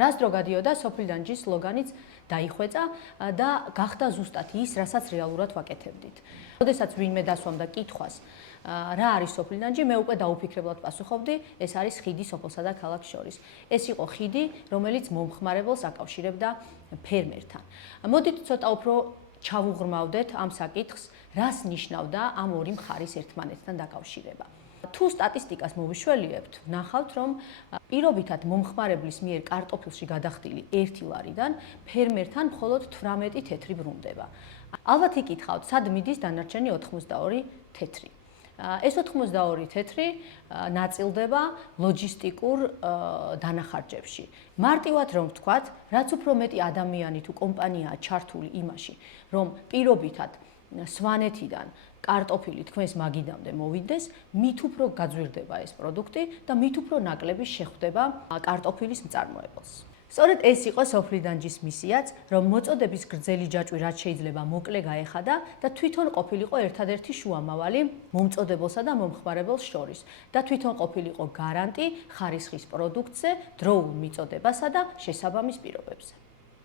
რას დრო გადიოდა სოფლიდან ჯის სლოგანიც დაიხვეწა და გახდა ზუსტად ის, რასაც რეალურად ვაკეთებდით. როდესაც ვინმე დასვამდა კითხვას, რა არის სოფლიდან ჯი, მე უკვე დაუფიქრებლად პასუხობდი, ეს არის ხიდი სოფლსა და ქალაქს შორის. ეს იყო ხიდი, რომელიც მომხმარებელს აკავშირებდა ფერმერთან. მოდით ცოტა უფრო ჩავუღრმავდეთ ამ საკითხს, რას ნიშნავდა ამ ორი მხარის ერთმანეთთან დაკავშირება. თუ სტატისტიკას მოვიშველიებთ, ვნახავთ, რომ პირობითად მომხმარებლის მიერ კარტოფილში გადახდილი 1 ლარიდან ფერმერთან მხოლოდ 18 თეთრი ბრუნდება. ალბათ იკითხავთ, სად მიდის დანარჩენი 82 თეთრი. ეს 82 თეთრი ნაწილდება ლოჯისტიკურ დანახარჯებში. მარტივად რომ ვთქვათ, რაც უფრო მეტი ადამიანი თუ კომპანიაა ჩართული იმაში, რომ პირობითად სვანეთიდან კარტოფილი თქვენს მაგიდამდე მოვიდეს, მით უფრო გაძვირდება ეს პროდუქტი და მით უფრო ნაკლები შეხვდება კარტოფილის მწარმოებელს. სწორედ ეს იყო სოფლიდან ჯის მისიაც, რომ მოწოდების გრძელი ჯაჭვი რაც შეიძლება მოკლე გაეხადა და თვითონ ყოფილიყო ერთადერთი შუამავალი მომწოდებელსა და მომხმარებელს შორის და თვითონ ყოფილიყო გარანტი ხარისხის პროდუქტზე, დროულ მიწოდებასა და შესაბამის პირობებზე.